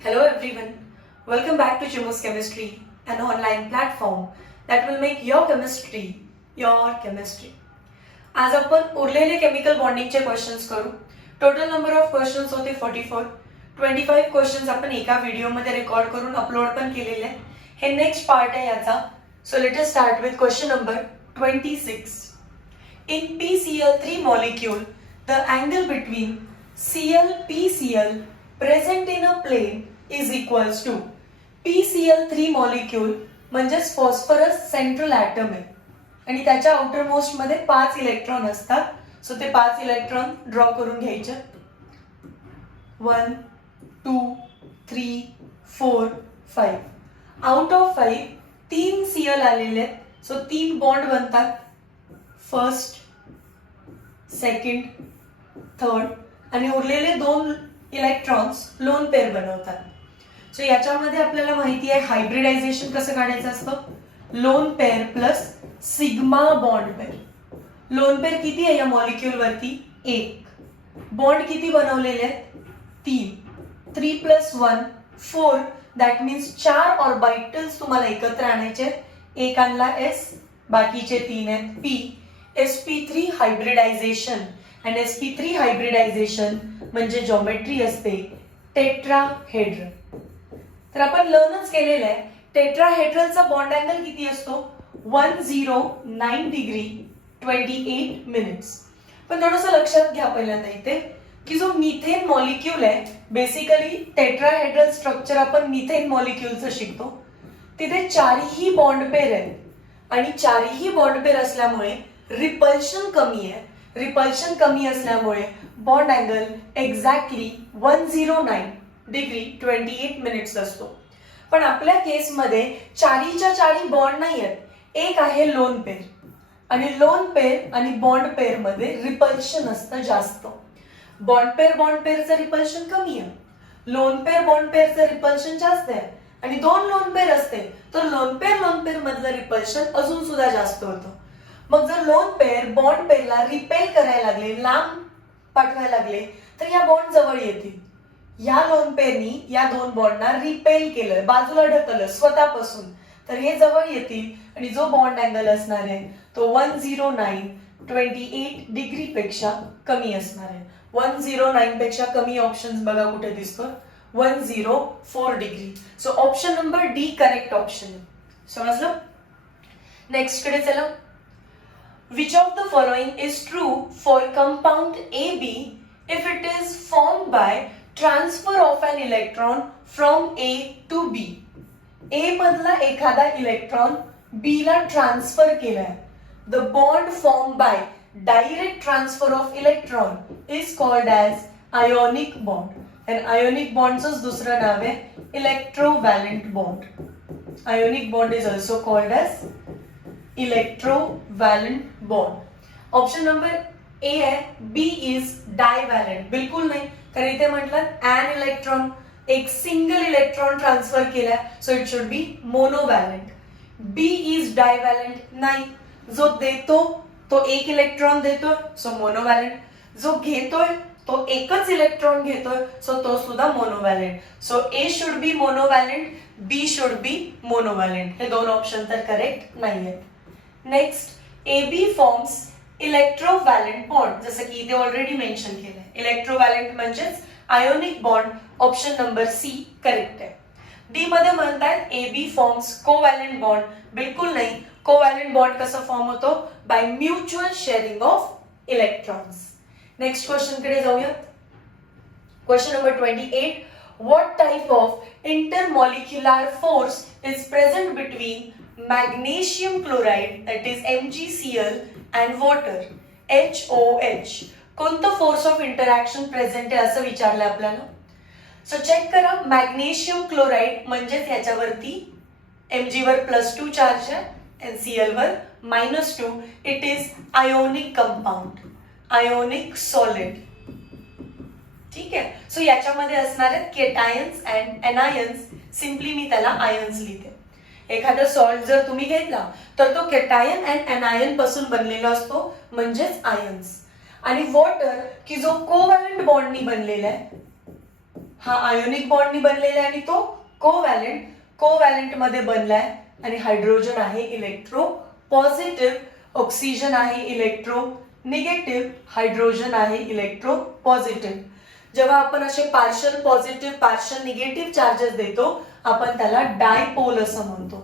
Hello everyone, welcome back to Chimo's Chemistry, an online platform that will make your chemistry your chemistry. आज आपण उरलेले chemical बॉन्डिंगचे questions करू. Total number of questions होते 44. 25 questions आपण एका व्हिडिओमध्ये रेकॉर्ड करून अपलोड पण केलेले आहे. हे नेक्स्ट पार्ट आहे याचा. So let us start with question number 26. In PCl3 molecule, the angle between Cl-PCl present in a plane is equals to PCl3 molecule म्हणजेच फॉस्फरस सेंट्रल ॲटम आहे आणि त्याच्या आउटर मोस्ट मध्ये 5 इलेक्ट्रॉन असतात. So ते 5 electron draw करून घ्यायचे. 1 2 3 4 5. Out of 5 3 Cl आलेले आहेत. सो 3 बॉन्ड बनतात. फर्स्ट, सेकंड, थर्ड आणि उरलेले 2 इलेक्ट्रॉन्स लोन पेअर बनवतात. सो याच्यामध्ये आपल्याला माहिती आहे हायब्रिडायझेशन कसं काढायचं असतं. Lone pair plus sigma bond pair. Lone pair किती आहे या मॉलिक्यूल वरती? 1. बॉन्ड किती बनवलेले आहेत? 3. 3 + 1 4. दॅट मीन्स 4 ऑर्बिटल्स तुम्हाला एकत्र आणायचे. एक आणला S, बाकीचे 3 आहेत P. sp3 हायब्रिडायझेशन आणि sp3 हायब्रिडायझेशन म्हणजे जॉमेट्री असते टेट्राहेड्रल. तर आपण लर्नच केलेलं आहे टेट्राहेड्रलचा बॉन्ड अँगल किती असतो? 109 डिग्री 28 मिनिट्स. पण थोडंसं लक्षात घ्या पहिल्यांदा इथे की जो मिथेन मॉलिक्यूल आहे, बेसिकली टेट्राहेड्रल स्ट्रक्चर आपण मिथेन मॉलिक्यूलचं शिकतो. तिथे 4ही बॉन्ड पेअर आहेत आणि 4ही बॉन्ड पेअर असल्यामुळे रिपल्शन कमी आहे. रिपल्शन कमी असल्यामुळे bond angle exactly 109 degree 28 minutes असतो. पण आपल्या केसमध्ये 4च्या 4 बॉन्ड नाही आहेत. एक आहे लोन पेअर आणि लोन पेअर आणि बॉन्ड पेअर मध्ये रिपल्शन असतं जास्त. बॉन्ड पेअरचं रिपल्शन कमी आहे. लोन पेअरचं रिपल्शन जास्त आहे आणि 2 लोन पेअर असते तर लोन पेअर मधलं रिपल्शन अजून सुद्धा जास्त होतं. मग जर लोन पेअर बॉन्ड पेअरला रिपेल करायला लागले, लांब पाठवायला लागले तर या बॉन्ड जवळ येतील. या लोन पेअरनी या 2 बॉन्डना रिपेल केलं, बाजूला ढकललं स्वतःपासून, तर हे जवळ येतील आणि जो बॉन्ड अँगल असणार आहे तो 109 28 डिग्री पेक्षा कमी असणार आहे. 109 पेक्षा कमी ऑप्शन्स बघा कुठे दिसतो? 104 degree. So option number D correct option आहे. समजलं? नेक्स्ट कडे चला. Which of the following is true for compound AB if it is formed by transfer of an electron from A to B? A मधला एखादा electron B ला transfer केलाय. The bond formed by direct transfer of electron is called as ionic bond. And ionic bondचं दुसरं नाव आहे electrovalent bond. Ionic bond is also called as electrovalent bond. Option number A आहे. B is divalent. बिलकुल नाही, कारण इथे म्हटलं an electron, एक single electron transfer केलाय, so it should be monovalent. B is divalent नाही. जो देतो तो एक इलेक्ट्रॉन देतोय, सो मोनोवॅलेंट. जो घेतोय तो एकच इलेक्ट्रॉन घेतोय, सो तो सुद्धा monovalent. So A should be monovalent, B should be monovalent. हे 2 ऑप्शन तर करेक्ट नाहीयेत. Next, AB forms electrovalent bond. जसं की इथे ऑलरेडी मेन्शन केलंय इलेक्ट्रोवॅलेंट म्हणजेच ionic bond. Option number C correct आहे. डी मध्ये म्हणतात AB फॉर्म्स कोवॅलेंट बॉन्ड. बिलकुल नाही. कोवॅलेंट बॉन्ड कसं फॉर्म होतो? By mutual sharing of electrons. Next question कडे जाऊयात. Question number 28. What type of intermolecular force is present between magnesium chloride, that is MgCl, and water, HOH? कोणतं force of interaction present आहे असं विचारलं आपल्याला. So check करा. Magnesium chloride म्हणजेच याच्यावरती Mg वर +2 चार्ज आहे and Cl वर -2. It is ionic compound, ionic solid. ठीक आहे. सो याच्यामध्ये असणार आहेत केटायन्स अँड एनायन्स. सिम्पली मी त्याला आयन्स लिहिते. एखादा सॉल्ट जर तुम्ही घेतला तर तो केटायन अँड एनायन पासून बनलेला असतो, म्हणजेच आयन्स. आणि वॉटर की जो कोव्हॅलेंट बॉन्डनी बनलेला आहे हा आयोनिक बॉन्डनी बनलेला आहे आणि तो कोव्हॅलेंट मध्ये बनलाय आणि हायड्रोजन आहे इलेक्ट्रो पॉझिटिव्ह, ऑक्सिजन आहे इलेक्ट्रो निगेटिव्ह, हायड्रोजन आहे इलेक्ट्रो पॉझिटिव्ह. जेव्हा आपण असे partial positive partial negative charges देतो आपण त्याला डायपोल असं म्हणतो.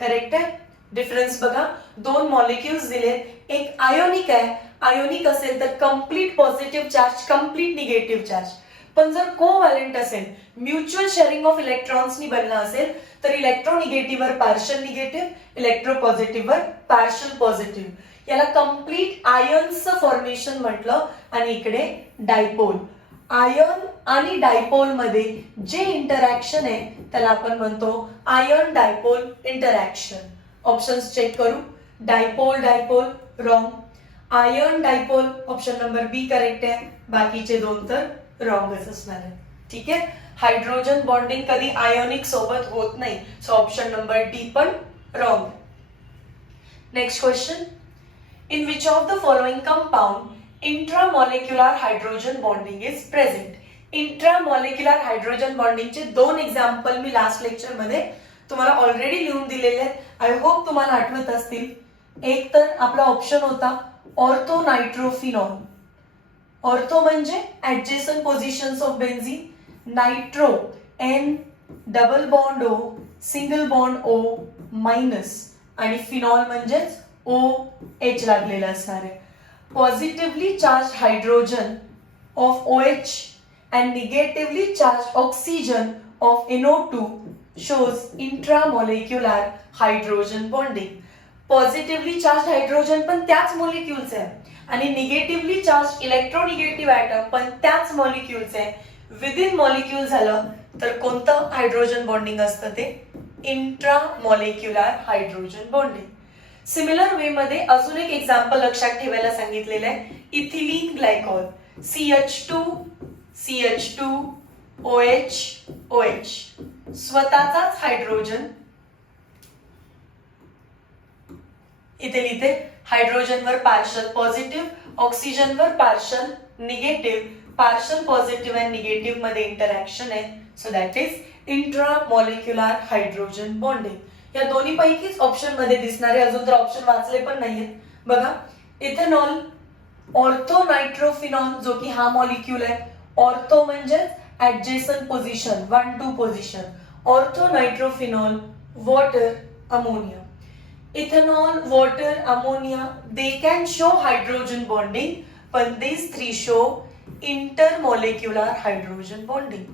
करेक्ट आहे. डिफरन्स बघा, दोन मॉलिक्युल्स दिलेत, एक आयोनिक आहे, आयोनिक असेल तर complete positive charge complete negative charge. पण जर कोव्हॅलेंट असेल, म्युच्युअल शेअरिंग ऑफ इलेक्ट्रॉन्सनी बनला असेल तर इलेक्ट्रोनिगेटिव्ह वर पार्शल निगेटिव्ह, इलेक्ट्रोपॉझिटिव्ह वर पार्शल पॉझिटिव्ह. याला कम्प्लीट आयन्सचं फॉर्मेशन म्हटलं आणि इकडे डायपोल. आयन आणि डायपोल मध्ये जे इंटरॅक्शन आहे त्याला आपण म्हणतो ion dipole interaction. Options check करू. Dipole dipole wrong, ion dipole option number B correct आहे, बाकीचे दोन तर रॉंगच असणार आहे. ठीक आहे. हायड्रोजन बॉन्डिंग कधी आयोनिक सोबत होत नाही, सो ऑप्शन नंबर डी पण wrong. Next question. In which of the following compound intramolecular hydrogen bonding is present. Intramolecular hydrogen बॉन्डिंगचे दोन एक्झाम्पल मी लास्ट लेक्चर मध्ये तुम्हाला ऑलरेडी लिहून दिलेले आहेत. आय होप तुम्हाला आठवत असतील. एक तर आपला ऑप्शन होता ऑर्थो नायट्रोफिनॉल. ऑर्थो म्हणजे adjacent positions of benzene, nitro N double bond O single bond O minus आणि फिनॉल म्हणजेच ओ एच लागलेला असणार आहे. Positively charge hydrogen of OH and negatively charged oxygen of NO2 shows intramolecular hydrogen bonding. Positively charge hydrogen पण त्याच molecules आहे आणि negatively charge इलेक्ट्रोनिगेटिव्ह atom पण त्याच मॉलिक्युल्स आहे. विदिन मॉलिक्युल झालं तर कोणतं हायड्रोजन बॉन्डिंग असतं ते intramolecular hydrogen bonding. Similar way मध्ये अजून एक एक्झाम्पल लक्षात ठेवायला सांगितलेलं आहे. इथिलीन ग्लायकॉल CH2 OH स्वतःचाच हायड्रोजन इथे लिहिते. हायड्रोजन वर पार्शल पॉझिटिव्ह, ऑक्सिजन वर partial negative, partial positive and negative मध्ये इंटरॅक्शन आहे. So that is intramolecular hydrogen bonding. या दोन्ही पैकीच ऑप्शन मध्ये दिसणारे अजून तर ऑप्शन वाचले पण नाहीयेत. बघा, इथेनॉल ऑर्थो नायट्रोफिनॉल जो की हा मॉलिक्यूल आहे. ऑर्थो म्हणजे adjacent position 1-2 position. Ortho nitrophenol water ammonia. Ethanol water ammonia they can show hydrogen bonding पण these three show intermolecular hydrogen bonding.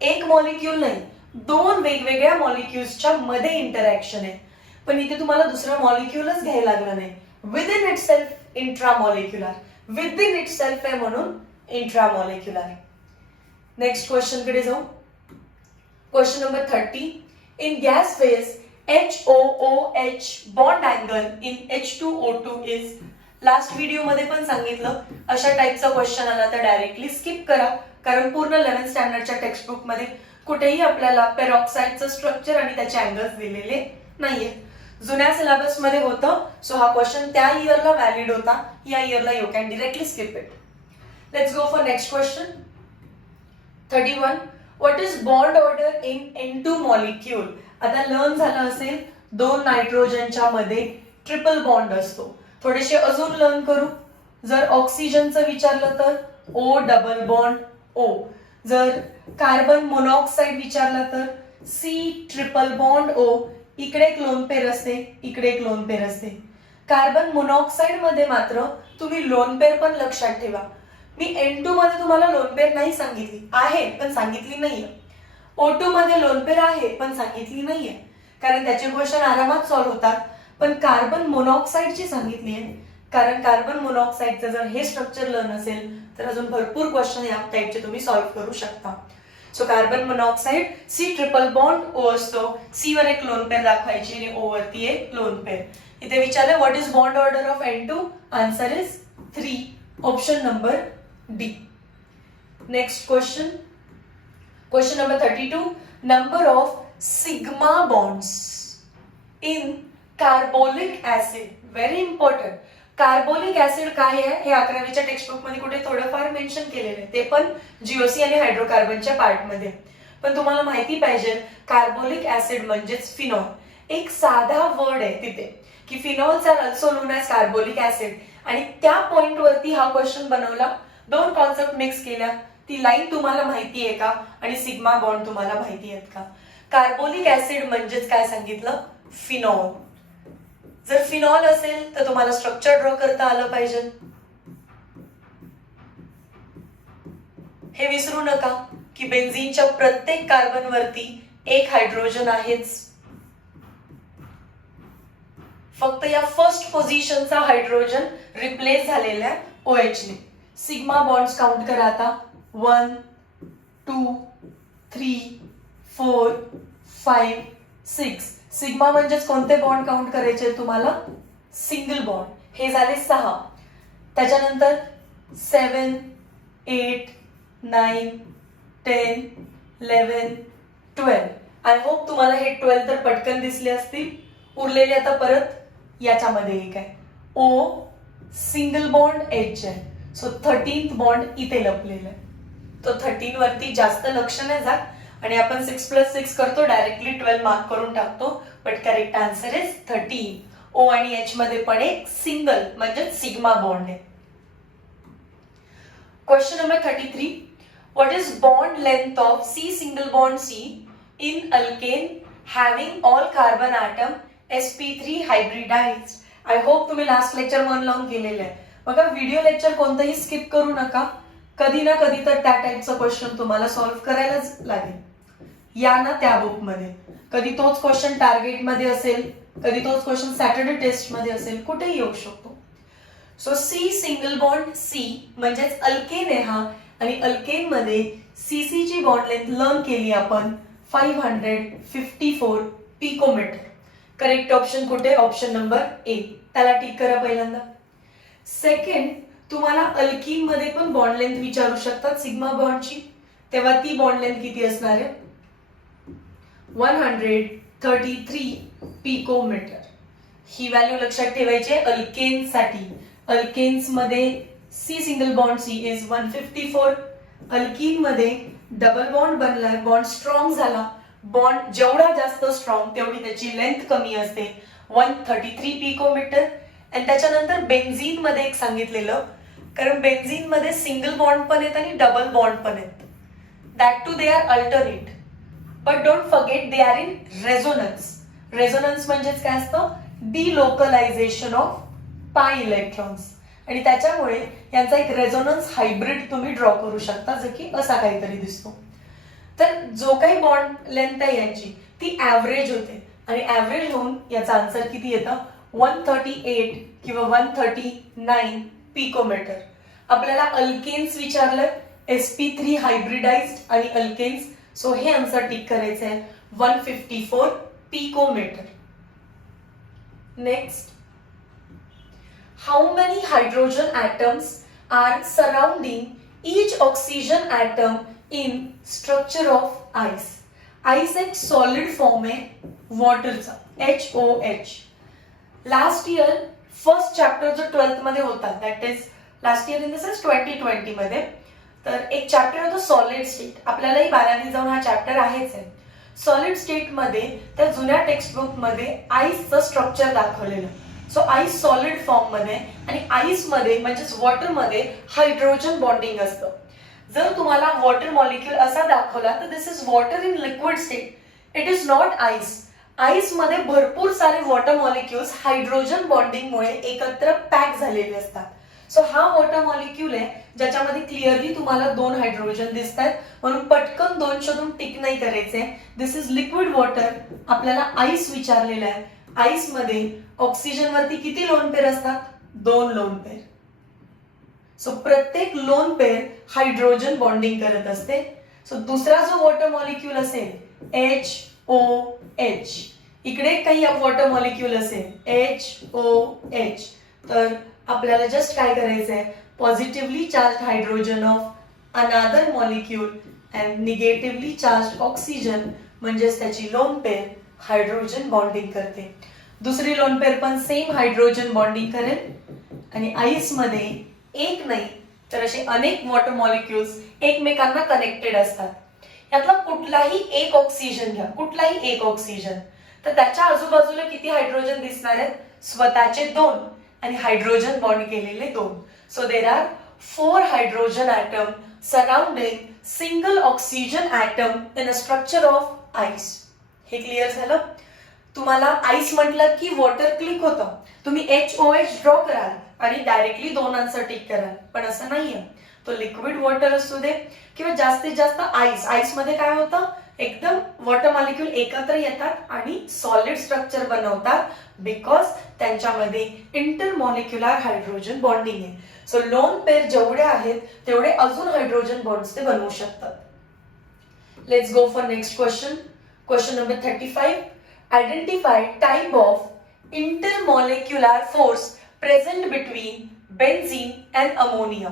एक मॉलिक्यूल नाही, दोन वेगवेगळ्या मॉलिक्युल्सच्या मध्ये इंटरॅक्शन आहे. पण इथे तुम्हाला दुसरा मॉलिक्यूलच घ्यायला लागला नाही. Within itself intramolecular, within itself आहे म्हणून इंट्रामॉलिक्युलर. नेक्स्ट क्वेश्चन कडे जाऊ. Question number 30. In gas phase HOOH bond angle in H2O2 is. Last video मध्ये पण सांगितलं अशा टाईपचा क्वेश्चन आला तर डायरेक्टली स्किप करा, कारण पूर्ण 11th स्टँडर्डच्या टेक्स्टबुक मध्ये कुठेही आपल्याला पेरॉक्साईडचं स्ट्रक्चर आणि त्याचे अँगल्स दिलेले नाहीये. जुन्या सिलेबस मध्ये होतं, सो हा क्वेश्चन त्या इयरला व्हॅलिड होता. या इयरला you can directly skip it. Let's go for next question. 31. What is bond order in N2 molecule. आता लर्न झालं असेल दोन नायट्रोजनच्या मध्ये ट्रिपल बॉन्ड असतो. थोडेसे अजून लर्न करू. जर ऑक्सिजनचं विचारलं तर O डबल बॉन्ड O. जर कार्बन मोनॉक्साईड विचारला तर C ट्रिपल बॉन्ड O. इकडे एक लोन पेर असते, इकडे एक लोन पेर असते. कार्बन मोनॉक्साईड मध्ये मात्र तुम्ही लोन पेर पण लक्षात ठेवा. मी N2 मध्ये तुम्हाला लोन पेर नाही सांगितली आहे, पण सांगितली नाहीये. O2 मध्ये लोन पेर आहे पण सांगितली नाहीये, कारण त्याचे क्वेश्चन आरामात सॉल्व्ह होतात. पण कार्बन मोनॉक्साईडची सांगितली आहे, कारण कार्बन मोनॉक्साईडचं जर हे स्ट्रक्चर लर्न असेल तर अजून भरपूर क्वेश्चन या टाईपचे तुम्ही सॉल्व्ह करू शकता. So carbon monoxide C triple bond O असतो. C वर एक लोन पेर दाखवायची आणि O वरती एक लोन पेर. इथे विचारलं what is bond order of N2. Answer is 3. Option number D. Next question. Question number 32. Number of sigma bonds in carbolic acid. Very important. Carbolic acid काय आहे हे 11वीच्या टेक्स्टबुक मध्ये कुठे थोडंफार मेन्शन केलेलं आहे, ते पण जीओसी आणि हायड्रोकार्बनच्या पार्टमध्ये. पण तुम्हाला माहिती पाहिजे कार्बोलिक ऍसिड म्हणजेच फिनॉल. एक साधा वर्ड आहे तिथे की phenols are also known as carbolic acid, आणि त्या पॉइंट वरती हा क्वेश्चन बनवला. दोन कॉन्सेप्ट मिक्स केल्या. ती लाईन तुम्हाला माहिती आहे का आणि सिग्मा बॉन्ड तुम्हाला माहिती आहेत का? कार्बोलिक ऍसिड म्हणजेच काय सांगितलं? फिनॉल. जर फिनॉल असेल तर तुम्हाला स्ट्रक्चर ड्रॉ करता आलं पाहिजे. हे विसरू नका की बेन्झीनच्या प्रत्येक कार्बन वरती एक हायड्रोजन आहेच. फक्त या फर्स्ट पोझिशनचा हायड्रोजन रिप्लेस झालेला आहे OH ने. सिग्मा बॉन्ड्स काउंट करा आता. 1 2 3 4 5 6. सिग्मा म्हणजेच कोणते बॉन्ड काउंट करायचे तुम्हाला? Single bond. हे झाले 6. त्याच्यानंतर 7 8 9 10 11 12. आय होप तुम्हाला हे 12 तर पटकन दिसले असतील. उरलेले आता परत याच्यामध्ये एक आहे O सिंगल बॉन्ड H आहे. सो 13th बॉन्ड इथे लपलेला आहे. तो 13 वरती जास्त लक्ष नाही जात आणि आपण 6+6 करतो, डायरेक्टली 12 मार्क करून टाकतो. But correct answer is 13. O आणि H मध्ये पण एक सिंगल म्हणजे सिग्मा बॉन्ड आहे. Question number 33. What is bond length of C single bond C in alkane having all carbon atom sp3 hybridised? I hope तुम्ही last lecture मन लावून केलेलं आहे. बघा व्हिडिओ लेक्चर कोणतंही स्किप करू नका. कधी ना कधी तर त्या टाईपचा क्वेश्चन तुम्हाला सॉल्व्ह करायलाच लागेल. या ना त्या बुकमध्ये. कधी तोच क्वेश्चन टार्गेट मध्ये असेल, कधी तोच क्वेश्चन सॅटर्डे टेस्ट मध्ये असेल, कुठेही येऊ शकतो. So C single bond C म्हणजेच अल्केन आहे हा, आणि अल्केन मध्ये CC ची बॉन्ड लेंथ लर्न केली आपण 554 पिकोमीटर. करेक्ट ऑप्शन कुठे? Option number A. त्याला टिक करा पहिल्यांदा. सेकंड, तुम्हाला अल्कीन मध्ये पण बॉन्ड लेंथ विचारू शकतात सिग्मा बॉन्डची, तेव्हा ती बॉन्ड लेंथ किती असणार आहे? 133 पिकोमीटर. ही व्हॅल्यू लक्षात ठेवायची आहे अल्केन साठी. अल्केन्स मध्ये C single bond C is 154. Alkyne मध्ये डबल बॉन्ड बनलाय, बॉन्ड स्ट्रॉंग झाला. बॉन्ड जेवढा जास्त स्ट्रॉंग तेवढी त्याची लेंथ कमी असते, 133 पिकोमीटर. आणि त्याच्यानंतर बेन्झीन मध्ये एक सांगितलेलं, कारण बेन्झीन मध्ये सिंगल बॉन्ड पण आहेत आणि डबल बॉन्ड पण आहेत. That too they are alternate, but don't forget they are in resonance. Resonance म्हणजेच काय असतं? Delocalisation of pi electrons. आणि त्याच्यामुळे यांचा एक रेझोनन्स हायब्रिड तुम्ही ड्रॉ करू शकता, जो की असा काहीतरी दिसतो. तर जो काही बॉन्ड लेंथ आहे यांची ती ऍव्हरेज होते, आणि ऍव्हरेज होऊन याचा आन्सर किती येतं? 138 किंवा 139 पिकोमीटर. आपल्याला अल्केन्स विचारलं, sp3 हायब्रिडाइज्ड आणि अल्केन्स. सो हे आन्सर टिक करायचं आहे 154 picometre. Next, how many hydrogen atoms are surrounding each oxygen atom in structure of ice? Ice एक सॉलिड फॉर्म आहे वॉटरचा, HOH. Last year first chapter जो 12th मध्ये होता, that is last year in the sense 2020 मध्ये, तर एक chapter होतं सॉलिड स्टेट. आपल्यालाही 12वी जाऊन हा चॅप्टर आहेच आहे. सॉलिड स्टेट मध्ये त्या जुन्या टेक्स्टबुक मध्ये आईसचं स्ट्रक्चर दाखवलेलं. सो आईस सॉलिड फॉर्म मध्ये, आणि आईस मध्ये म्हणजेच वॉटर मध्ये हायड्रोजन बॉन्डिंग असतं. जर तुम्हाला वॉटर मॉलिक्यूल असा दाखवला तर this is water in liquid state, it is not ice. Ice मध्ये भरपूर सारे वॉटर मॉलिक्युल्स हायड्रोजन बॉन्डिंगमुळे एकत्र पॅक झालेले असतात. सो हा वॉटर मॉलिक्यूल आहे ज्याच्यामध्ये क्लिअरली तुम्हाला 2 हायड्रोजन दिसत आहेत, म्हणून पटकन 2 शोधून टिक नाही करायचे. दिस इज लिक्विड वॉटर. आपल्याला आईस विचारलेला आहे. आईस मध्ये ऑक्सिजन वरती किती लोन पेअर असतात? 2 लोन पेअर. सो प्रत्येक लोन पेअर हायड्रोजन बॉन्डिंग करत असते. सो दुसरा जो वॉटर मॉलिक्यूल असेल HOH, इकडे काही वॉटर मॉलिक्यूल असेल HOH, तर आपल्याला जस्ट काय करायचंय? Positively charge hydrogen of another molecule and negatively charge oxygen, म्हणजेच त्याची लोन पेअर हायड्रोजन बॉन्डिंग करते. दुसरी लोन पेअर पण सेम हायड्रोजन बॉन्डिंग करेल. आणि आईसमध्ये एक नाही तर असे अनेक वॉटर मॉलिक्युल्स एकमेकांना कनेक्टेड असतात. यातला कुठलाही एक ऑक्सिजन घ्या, कुठलाही एक ऑक्सिजन, तर त्याच्या आजूबाजूला किती हायड्रोजन दिसणार आहेत? स्वतःचे 2 आणि हायड्रोजन बॉन्ड केलेले 2. So there are 4 hydrogen atom surrounding single oxygen atom in a structure of ice. हे क्लिअर झालं? तुम्हाला आईस म्हटलं की वॉटर क्लिक होतं, तुम्ही HOH ड्रॉ कराल आणि डायरेक्टली 2 आन्सर टिक कराल, पण असं नाहीये. तो लिक्विड वॉटर असू दे किंवा जास्तीत जास्त आईस, आईस मध्ये काय होतं, एकदम वॉटर मॉलिक्यूल एकत्र येतात आणि सॉलिड स्ट्रक्चर बनवतात बिकॉज त्यांच्यामध्ये इंटरमॉलिक्युलर हायड्रोजन बॉन्डिंग आहे. सो लोन पेअर जेवढे आहेत तेवढे अजून हायड्रोजन बॉन्ड्स ते बनवू शकतात. Let's go for next question. Question number 35. Identify type of intermolecular force present between benzene and ammonia.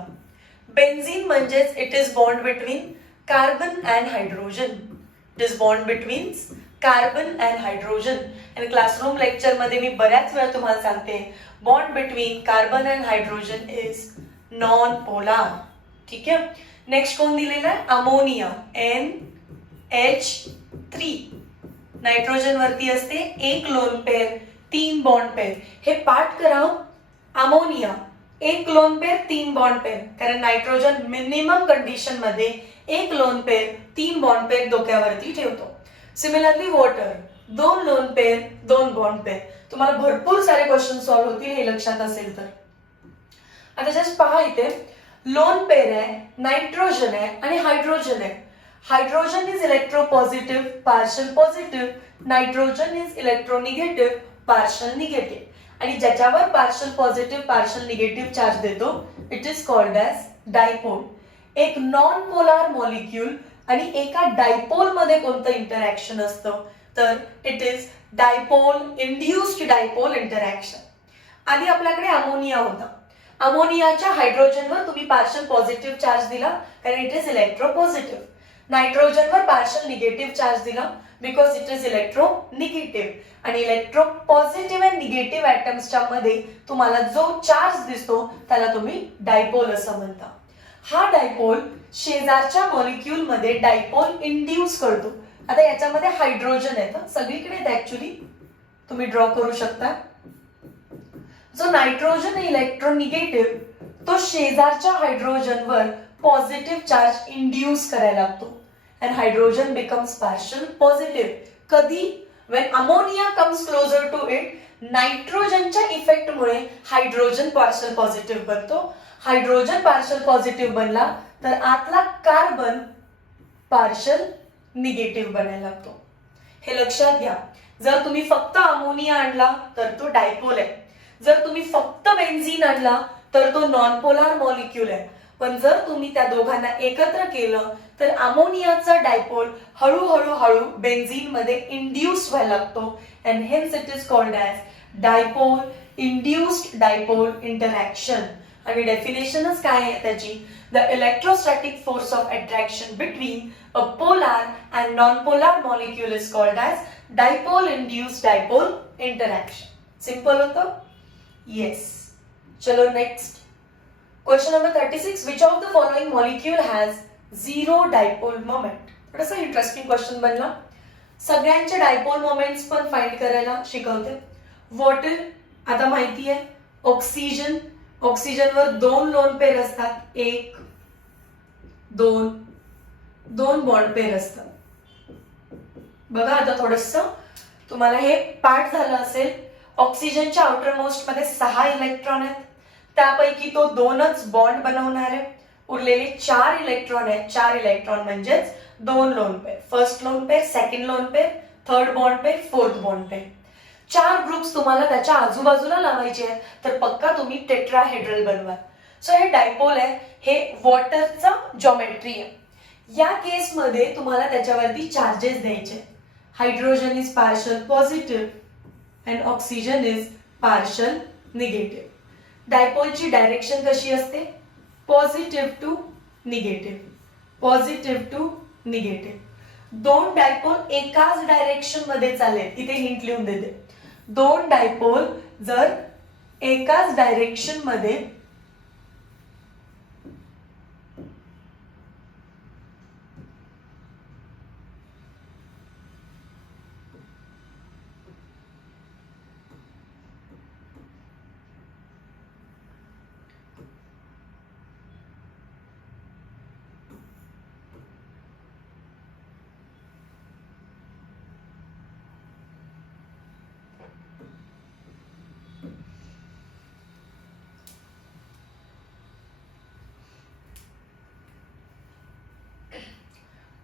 Benzene म्हणजेच it is bond between carbon and hydrogen. It is bond between carbon and hydrogen. आणि classroom lecture मध्ये मी बऱ्याच वेळा तुम्हाला सांगते bond between carbon and hydrogen is non polar. ठीक आहे. नेक्स्ट कोण दिलेला आहे? Ammonia, NH3. नायट्रोजन वरती असते एक लोन पेअर 3 बॉन्ड पेअर. हे पाठ करा. अमोनिया एक लोन पेअर 3 बॉन्ड पेअर, कारण नायट्रोजन मिनिमम कंडिशन मध्ये एक लोन पेअर 3 बॉन्ड पेअर डोक्यावरती ठेवतो. Similarly water 2 lone pair 2 bond pair. तुम्हाला भरपूर सारे क्वेश्चन सॉल्व्ह होतील हे लक्षात असेल तर. आता जस्ट पहा, इथे लोन पेअर आहे, नायट्रोजन आहे आणि हायड्रोजन आहे. Hydrogen is electropositive partial positive, nitrogen is electronegative partial negative. आणि ज्याच्यावर partial positive partial negative charge देतो it is called as dipole. एक नॉन पोलार मॉलिक्यूल आणि एका डायपोल मध्ये कोणतं इंटरॅक्शन असतं तर it is dipole induced dipole interaction. आधी आपल्याकडे अमोनिया होता. अमोनियाच्या हायड्रोजनवर तुम्ही पार्शल पॉझिटिव्ह चार्ज दिला कारण इट इज इलेक्ट्रोपॉझिटिव्ह. नायट्रोजनवर पार्शल निगेटिव्ह चार्ज दिला because it is electronegative. आणि इलेक्ट्रो पॉझिटिव्ह अँड निगेटिव्ह ॲटम्सच्या मध्ये तुम्हाला जो चार्ज दिसतो त्याला तुम्ही डायपोल असं म्हणता. हा डायपोल शेजारच्या मॉलिक्यूल मध्ये डायपोल इंड्यूस करतो. आता याच्यामध्ये हायड्रोजन आहे तर सगळीकडे ऍक्च्युली तुम्ही ड्रॉ करू शकता. जो नायट्रोजन इलेक्ट्रोनिगेटिव्ह तो शेजारच्या हायड्रोजनवर पॉझिटिव्ह चार्ज इंड्यूस करायला लागतो and hydrogen becomes partial positive. कधी? when ammonia comes closer to it, नायट्रोजनच्या इफेक्ट मुळे हायड्रोजन पार्शल पॉझिटिव्ह बनतो. हायड्रोजन पार्शल पॉझिटिव्ह बनला तर आतला कार्बन पार्शल निगेटिव्ह बनायला लागतो. हे लक्षात घ्या. जर तुम्ही फक्त अमोनिया आणला तर तो डायपोल आहे. जर तुम्ही फक्त बेन्झीन आणला तर तो नॉन पोलार मॉलिक्यूल आहे. पण जर तुम्ही त्या दोघांना एकत्र केलं तर अमोनियाचा डायपोल हळूहळू बेन्झीन मध्ये इंड्यूस व्हायला लागतो and hence it is called as dipole induced dipole interaction. आणि डेफिनेशनच काय आहे त्याची? The electrostatic force of attraction between a polar and non polar molecule is called as dipole induced dipole interaction. Simple होतं? Yes. चलो next. Question number 36. Which of the following molecule has zero dipole moment? थोडासा interesting question बनला. सगळ्यांचे dipole moments पण find करायला शिकवते. Water आता माहिती आहे. ऑक्सिजन, ऑक्सिजनवर 2 लोन पेअर असतात, 1 2 बॉन्ड पेअर असतात. बघा आता थोडस तुम्हाला हे पाठ झालं असेल. ऑक्सिजनच्या आउटर मोस्ट मध्ये 6 इलेक्ट्रॉन आहेत, त्यापैकी तो 2च बॉन्ड बनवणार आहे. उरलेले 4 इलेक्ट्रॉन आहेत. 4 इलेक्ट्रॉन म्हणजेच 2 lone pair, first lone pair, second lone pair, third bond pair, fourth bond pair. 4 groups तुम्हाला त्याच्या आजूबाजूला लावायचे आहेत तर पक्का तुम्ही टेट्राहेड्रल बनवा. सो हे डायपोल आहे, हे वॉटरचं जॉमेट्री आहे. या केसमध्ये तुम्हाला त्याच्यावरती चार्जेस द्यायचे. Hydrogen is partial positive and oxygen is partial negative. डायपोलची डायरेक्शन कशी असते? Positive to negative, positive to negative. 2 dipole एकाच डायरेक्शन मध्ये चालेल. इथे हिंट लिहून देते. 2 डायपोल जर एकाच डायरेक्शन मध्ये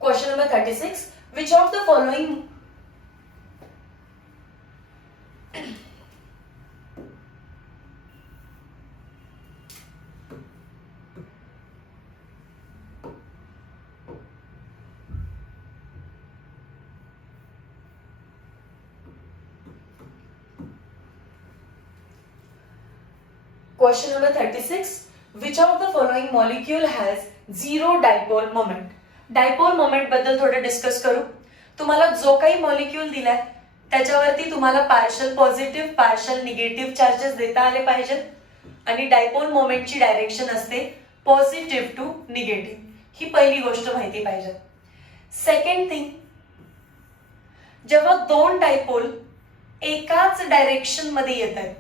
Question number 36. Which of the following Question number 36. Which of the following molecule has zero dipole moment? Dipole moment बद्दल थोडं डिस्कस करू. तुम्हाला जो काही मॉलिक्यूल दिलाय त्याच्यावरती तुम्हाला partial positive partial negative charges देता आले पाहिजेत आणि डायपोल मोमेंटची डायरेक्शन असते पॉझिटिव्ह टू निगेटिव्ह. ही पहिली गोष्ट माहिती पाहिजे. सेकंड थिंग, जेव्हा दोन डायपोल एकाच डायरेक्शन मध्ये येत आहेत,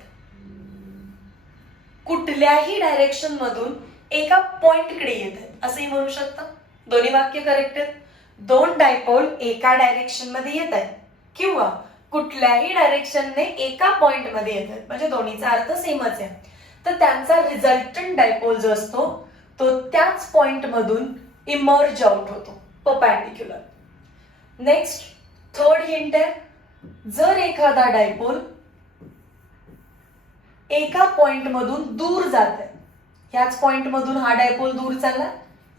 कुठल्याही डायरेक्शन मधून एका पॉइंटकडे येत आहेत असंही म्हणू शकता. दोन्ही वाक्य करेक्ट आहेत. दोन डायपोल एका डायरेक्शन मध्ये येत आहेत किंवा कुठल्याही डायरेक्शनने एका पॉइंट मध्ये येत आहेत, म्हणजे दोन्हीचा अर्थ सेमच आहे. तर त्यांचा रिझल्टंट डायपोल जो असतो तो त्याच पॉइंट मधून इमर्ज आउट होतो, परपेंडिक्युलर. नेक्स्ट थर्ड हिंट आहे, जर एखादा डायपोल एका पॉइंट मधून दूर जात आहे, याच पॉइंट मधून हा डायपोल दूर चालला,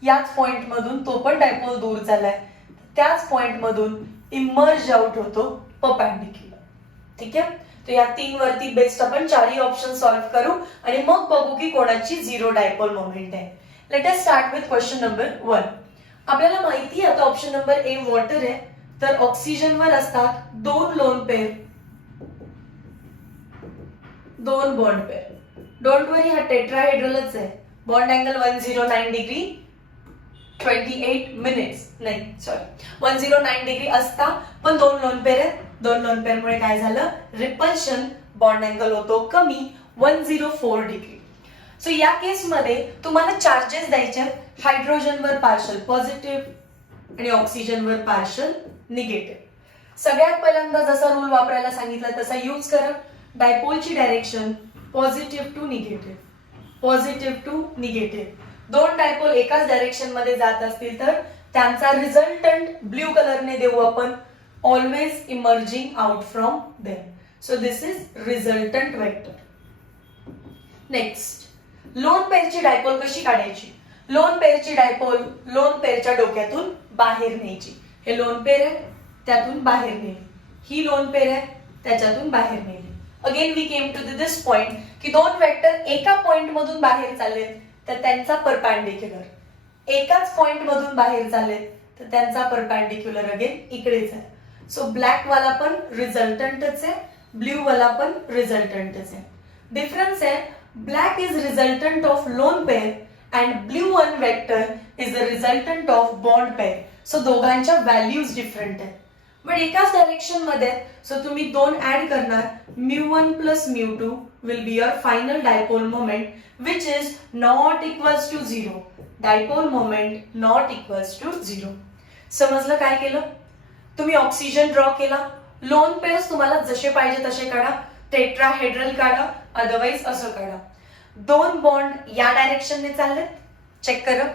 याच पॉइंट मधून तो पण डायपोल दूर झालाय, त्याच पॉइंट मधून इमर्ज आउट होतो परपेंडिक्युलर. ठीक आहे. तर या तीन वरती बेस्ट आपण चारही ऑप्शन सॉल्व्ह करू आणि मग बघू की कोणाची झिरो डायपोल मोमेंट आहे. Let us start with question number 1. आपल्याला माहिती आहे आता ऑप्शन नंबर ए वॉटर आहे, तर ऑक्सिजनवर असतात दोन लोन पेअर, दोन बॉन्ड पेअर. डोंट वरी, हा टेट्राहेड्रलच आहे. बॉन्ड अँगल 109 डिग्री 28 मिनिट्स, नाही सॉरी 109 डिग्री असता, पण दोन लोन पेअर आहेत. दोन लोन पेअर मुळे काय झालं, रिपल्शन बॉन्ड अँगल होतो कमी 104 डिग्री. सो या केस मध्ये तुम्हाला चार्जेस द्यायचे, हायड्रोजनवर पार्शल पॉझिटिव्ह आणि ऑक्सिजनवर पार्शल निगेटिव्ह. सगळ्यात पहिल्यांदा जसा रूल वापरायला सांगितला तसा यूज करा. डायपोलची direction positive to negative, positive to negative. दोन डायपोल एकाच डायरेक्शन मध्ये जात असतील तर त्यांचा रिझल्टंट ब्ल्यू कलरने देऊ आपण, always emerging out from them. So this is resultant vector. Next, lone पेअरची डायपोल कशी काढायची. लोन पेअरची डायपोल लोन पेअरच्या डोक्यातून बाहेर न्यायची. हे लोन पेअर आहे, त्यातून बाहेर नेली. ही लोन पेअर आहे, त्याच्यातून बाहेर नेली. Again we came to this point की दोन वेक्टर एका पॉइंट मधून बाहेर चाललेत तर त्यांचा परपेंडिक्युलर, एकाच पॉइंट मधून बाहेर चाललेत तर त्यांचा परपेंडिक्युलर अगेन इकडेच आहे. सो ब्लॅक वाला पण रिझल्टंटच आहे, ब्ल्यू वाला पण रिझल्टंटच आहे. डिफरन्स आहे, black is resultant of lone pair and blue one vector is the resultant of bond pair. So दोघांच्या व्हॅल्यूज डिफरंट आहेत, बट एकाच डायरेक्शन मध्ये. सो तुम्ही दोन ऍड करणार, μ1 plus μ2 will be your final dipole moment which is not equals to 0. Dipole moment not equals to 0. समजलं काय केलं. तुम्ही ऑक्सिजन ड्रॉ केला, लोन पेअर्स तुम्हाला जसे पाहिजे तसे काढा, टेट्राहेड्रल काढा, अदरवाइज असं काढा. दोन बॉन्ड या डायरेक्शनने चाललेत, चेक करा,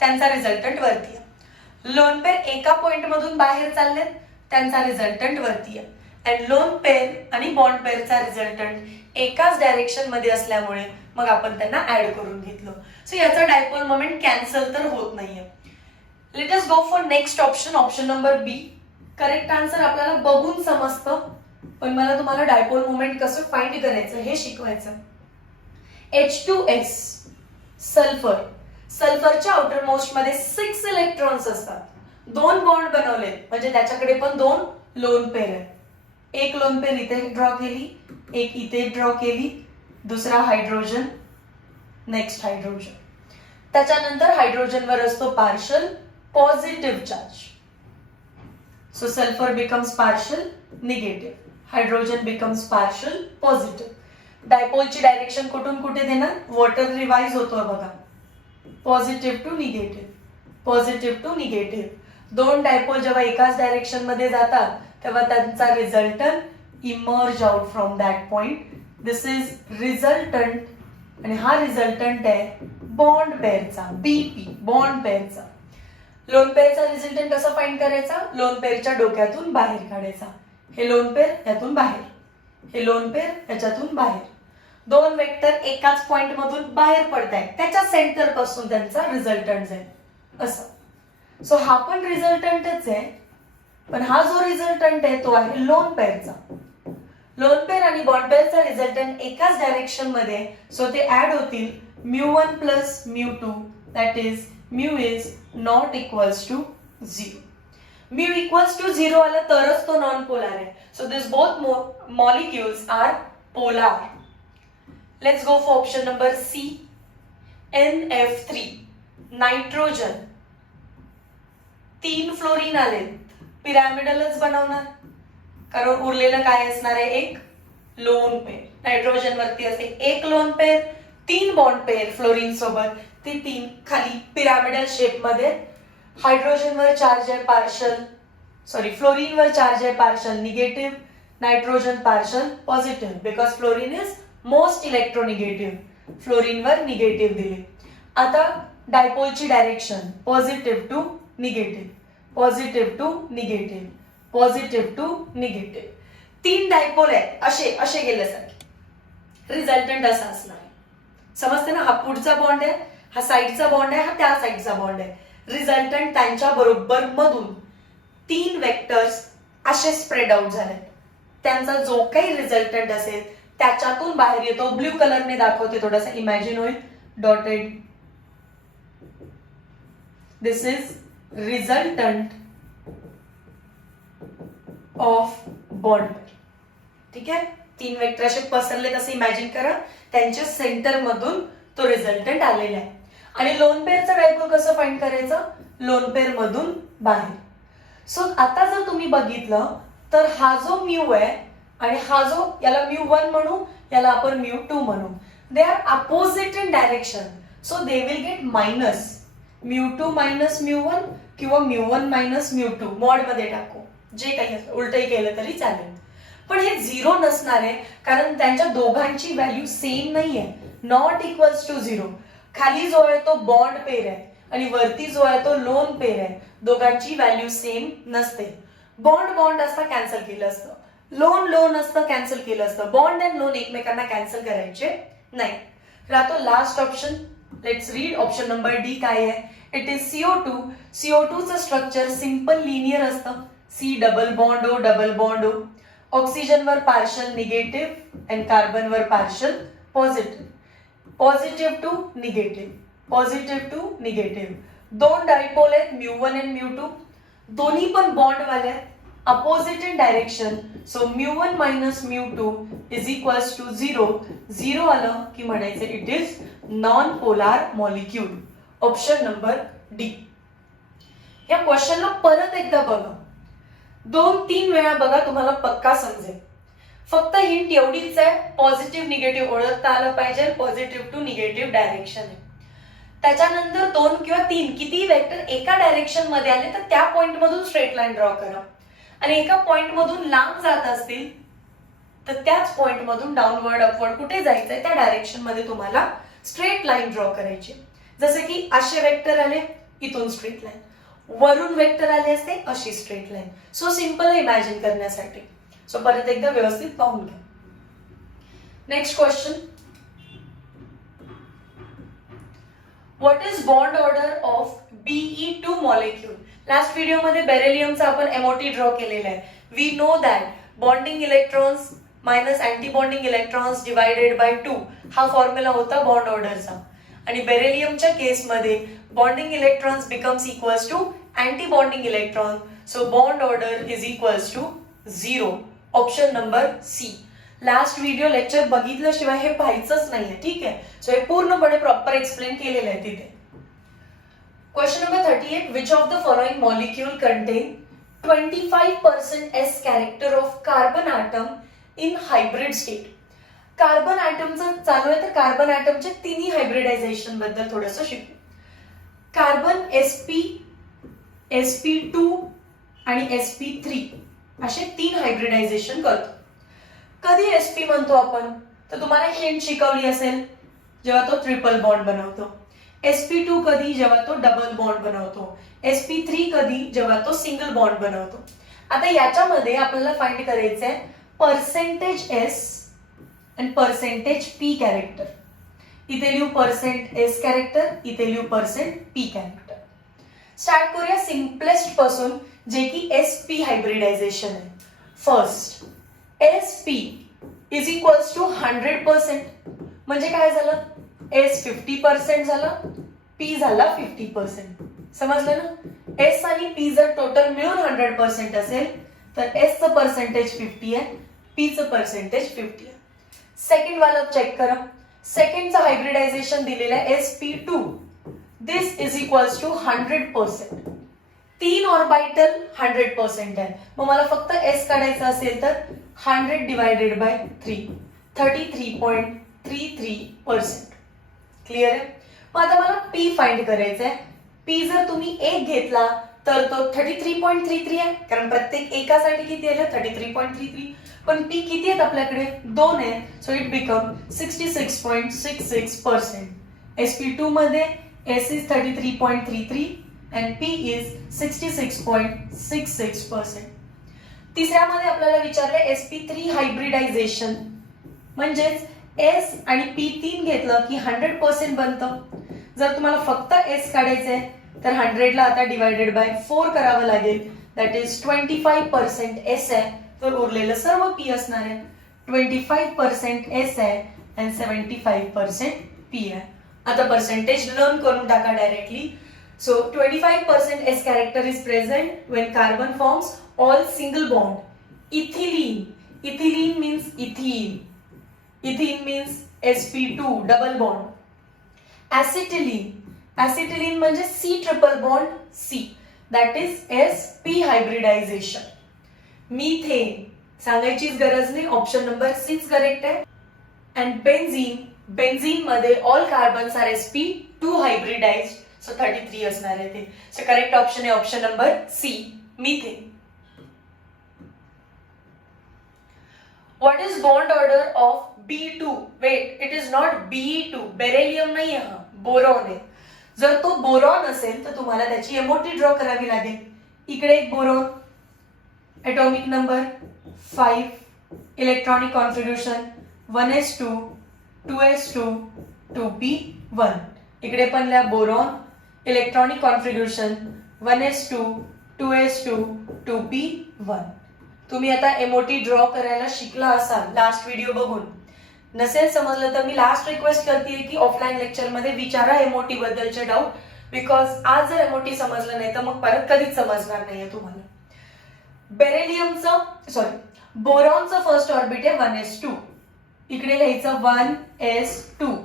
त्यांचा रिझल्टंट वरती आहे. लोन पेअर एका पॉइंट मधून बाहेर चाललेत, त्यांचा रिझल्टंट वरती आहे. अँड लोन पेअर आणि बॉन्ड पेअरचा रिझल्टंट एकाच डायरेक्शन मध्ये असल्यामुळे मग आपण त्यांना ऍड करून घेतलं. सो याचा डायपोल मोमेंट कॅन्सल तर होत नाहीये. Let us go for next option, option number B. Correct answer आपल्याला बघून समजतं, पण मला तुम्हाला डायपोल मोमेंट कसं फाइंड करायचं हे शिकवायचं. H2S सल्फर, सल्फरच्या आउटर मोस्ट मध्ये 6 इलेक्ट्रॉन्स असतात. दोन बॉन्ड बनवले म्हणजे त्याच्याकडे पण दोन लोन पेअर आहेत. एक लोन पेअर इथे ड्रॉ केली, एक इथे ड्रॉ केली, दुसरा हायड्रोजन, नेक्स्ट हायड्रोजन. त्याच्यानंतर हायड्रोजनवर असतो partial positive charge. So sulphur becomes partial negative, hydrogen becomes partial positive. डायपोलची डायरेक्शन कुठून कुठे देणार? वॉटर रिवाइज होतोय बघा, positive to negative, positive to negative. दोन डायपोल जेव्हा एकाच डायरेक्शन मध्ये जातात तेव्हा त्यांचा resultant emerge out from that point. This is resultant आणि हा रिझल्टंट आहे बॉन्ड पेअरचा, BP बॉन्ड पेअरचा. लोन पेअरचा रिझल्टंट कसा फाइंड करायचा? लोन पेअरच्या डोक्यातून बाहेर काढायचा. हे लोन पेअर यातून बाहेर, हे लोन पेअर याच्यातून बाहेर. दोन वेक्टर एकाच पॉइंट मधून बाहेर पडतायत, त्याच्या सेंटर पासून त्यांचा रिझल्टंट आहे असं. सो हा पण रिझल्टंटच आहे, पण हा जो रिझल्टंट आहे तो आहे लोन पेअरचा. लोन पेअर आणि बॉन्ड पेअरचा रिझल्टंट एकाच डायरेक्शन मध्ये, सो ते ऍड होतील μ1 plus μ2, that is mu is not equals to 0. Mu equals to 0 आला तरच तो नॉन पोलार आहे. So this both molecules are polar. Let's go for option number C, NF3 nitrogen. 3 fluorine आले, पिरॅमिडलच बनवणार, कारण उरलेलं काय असणार आहे? एक लोन पेअर. नायट्रोजन वरती असते एक lone pair, 3 bond pair fluorine सोबत, ते 3 खाली पिरॅमिडल शेप मध्ये. हायड्रोजनवर चार्ज आहे पार्शल, सॉरी फ्लोरीनवर चार्ज आहे partial negative, nitrogen partial positive, because fluorine is most electronegative. फ्लोरीनवर निगेटिव्ह दिले. आता डायपोलची direction positive to negative, positive to negative, positive to negative. 3 dipole आहेत असे असे गेल्यासारखे. रिझल्टंट असा असणार आहे. समजते ना? हा पुढचा बॉन्ड आहे, हा साईडचा बॉन्ड आहे, हा त्या साईडचा बॉन्ड आहे. रिझल्टंट त्यांच्या बरोबर मधून 3 वेक्टर्स असे स्प्रेड आउट झाले. त्यांचा जो काही रिझल्टंट असेल त्याच्यातून बाहेर येतो. ब्ल्यू कलरने दाखवते, थोडासा इमॅजिन होईल. Dotted, this is resultant of bond. ठीक आहे, 3 वेक्टर असे पसरले तसे इमॅजिन करा, त्यांच्या सेंटर मधून तो रिझल्टंट आलेला आहे. आणि लोन पेअरचा डायपोल कसं फाइंड करायचं? लोन पेअर मधून बाहेर. सो आता जर तुम्ही बघितलं तर हा जो म्यू आहे आणि हा जो, याला μ1 म्हणू, याला आपण μ2 म्हणू. They are opposite in direction, so they will get minus. μ2 minus μ1 किंवा μ1 मायनस μ2 मॉड मध्ये टाकू, जे काही असं उलटही केलं तरी चालेल. पण हे 0 नसणार आहे, कारण त्यांच्या दोघांची व्हॅल्यू सेम नाहीये, नॉट इक्वल्स टू 0. खाली जो आहे तो बॉन्ड पेअर आहे आणि वरती जो आहे तो लोन पेअर आहे. दोघांची व्हॅल्यू सेम नसते. बॉन्ड बॉन्ड असता कॅन्सल केलं असतं, लोन लोन असतं कॅन्सल केलं असतं. बॉन्ड अँड लोन एकमेकांना कॅन्सल करायचे नाही. राहतो last option. Let's read option number D काय आहे. It is CO2. CO2 चं स्ट्रक्चर सिंपल लिनियर असतं. C double bond O double bond O. ऑक्सिजनवर पार्शल निगेटिव्ह अँड कार्बनवर partial positive. Positive to negative, positive to negative. 2 dipole आहेत μ1 आणि μ2. दोन्ही पण बॉन्ड वाले आहेत, opposite in direction. So μ1 minus μ2 is equals to 0. 0 आलं की म्हणायचं it is non polar molecule. Option number D. या क्वेश्चनला परत एकदा बघा, 2-3 वेळा बघा, तुम्हाला पक्का समजेल. फक्त हिंट एवढीच आहे, पॉझिटिव्ह निगेटिव्ह ओळखता आलं पाहिजे. पॉझिटिव्ह टू निगेटिव्ह डायरेक्शन आहे. त्याच्यानंतर 2 किंवा 3 किती वेक्टर एका डायरेक्शन मध्ये आले तर त्या पॉइंट मधून स्ट्रेट लाईन ड्रॉ करा. आणि एका पॉइंट मधून लांब जात असतील तर त्याच पॉइंट मधून डाऊनवर्ड अपवर्ड कुठे जायचंय त्या डायरेक्शन मध्ये तुम्हाला स्ट्रेट लाईन ड्रॉ करायची. जसे की असे वेक्टर आले, इथून स्ट्रेट लाईन. वरून वेक्टर आले असते, अशी straight line. So simple imagine करण्यासाठी. सो परत एकदा व्यवस्थित पाहून घ्या. Next question. What is bond order of Be2 molecule. Last video मध्ये बेरिलियमचा आपण एमओटी ड्रॉ केलेला आहे. We know that bonding electrons minus anti bonding electrons divided by 2 हा फॉर्म्युला होता बॉन्ड ऑर्डरचा. आणि बेरिलियमच्या केसमध्ये bonding electrons becomes equals to anti bonding electron. So bond order is equals to 0. Option number C. Last video lecture बघितल्याशिवाय हे पाहायचंच नाहीये, ठीक आहे. सो हे पूर्णपणे प्रॉपर एक्सप्लेन केलेलं आहे तिथे. Question number 38. Which of the following molecule contain 25% S character of carbon atom in hybrid state. Carbon ॲटमचं चालू आहे तर कार्बन ॲटमच्या तिन्ही हायब्रिडायझेशन बद्दल थोडंसं शिकू. कार्बन sp2 आणि sp3 असे 3 हायब्रिडायझेशन करतो. कधी sp म्हणतो आपण तर तुम्हाला हिंट शिकवली असेल जेव्हा तो ट्रिपल बॉन्ड बनवतो. sp2 कधी जेव्हा तो डबल बॉन्ड बनवतो. sp3 कधी जेव्हा तो सिंगल बॉन्ड बनवतो. आता याच्यामध्ये आपल्याला फाइंड करायचं आहे पर्सेंटेज s आणि पर्सेंटेज p कॅरेक्टर. इथे लिहू पर्सेंट s कॅरेक्टर, इथे लिहू पर्सेंट p कॅरेक्टर. स्टार्ट करूया सिम्पलेस्ट पासून जे की sp हायब्रिडायझेशन आहे. First sp is equals to 100%. म्हणजे काय झालं, s 50% झालं, p झाला 50%. समजलं ना. s आणि p जर टोटल मिळून 100% असेल तर s चं पर्सेंटेज 50 आहे, p चं पर्सेंटेज 50 आहे. सेकंड वाला चेक करा. सेकंडचं हायब्रिडायझेशन दिलेलं आहे sp2. This is equals to 100%. 3 orbital 100% आहे. मग मला फक्त s काढायचं असेल तर 100 डिवायडेड बाय 3 33.33%. क्लिअर आहे. मग आता मला p फाइंड करायचं आहे. p जर तुम्ही 1 घेतला तर तो 33.33 आहे, कारण प्रत्येक एकासाठी किती आलं 33.33. पण p किती आहेत आपल्याकडे 2 आहे. So it become 66.66%. sp2 मध्ये s is 33.33 and p is 66.66%. तिसऱ्यामध्ये आपल्याला विचारले sp3 हायब्रिडायझेशन. म्हणजेच s आणि p3 घेतलं की 100% बनतं. जर तुम्हाला फक्त s काढायचंय तर 100 ला आता डिवायडेड बाय 4 करावं लागेल. दॅट इज 25% s आहे तर उरलेलं सर्व p असणार आहे. 25% s आहे and 75% p आहे. आता पर्सेंटेज लर्न करून टाका directly. So 25% S character is present when carbon forms all single bond. Ethylene. Ethylene means ethene. Ethene means sp2 double bond. Acetylene. Acetylene म्हणजे C triple bond C. That is sp hybridization. Methane. सांगायचीच गरज नाही, option number C correct आहे. And benzene. Benzene मध्ये all carbons are sp2 hybridized. So 33 असणार आहे ते. So correct option आहे option number C, methane. What is bond order of B2? Wait, it is not Be2. Beryllium नाही आहे, हा boron आहे. जर तो बोरॉन असेल तर तुम्हाला त्याची एमओटी ड्रॉ करावी लागेल. इकडे एक boron, atomic number 5, electronic configuration 1s2 2s2 2p1. इकडे पण लिहा boron, electronic configuration 1s2 2s2 2p1. तुम्ही आता एमओटी ड्रॉ करायला शिकला असाल लास्ट व्हिडिओ बघून. नसेल समजलं तर मी लास्ट रिक्वेस्ट करते की ऑफलाईन लेक्चर मध्ये विचारा एमओटी बद्दलचे डाऊट. बिकॉज आज जर एमओटी समजलं नाही तर मग परत कधीच समजणार नाहीये तुम्हाला. बेरिलियमचं बोरॉनचं फर्स्ट ऑर्बिट आहे 1s2. इकडे लिहायचं 1s2.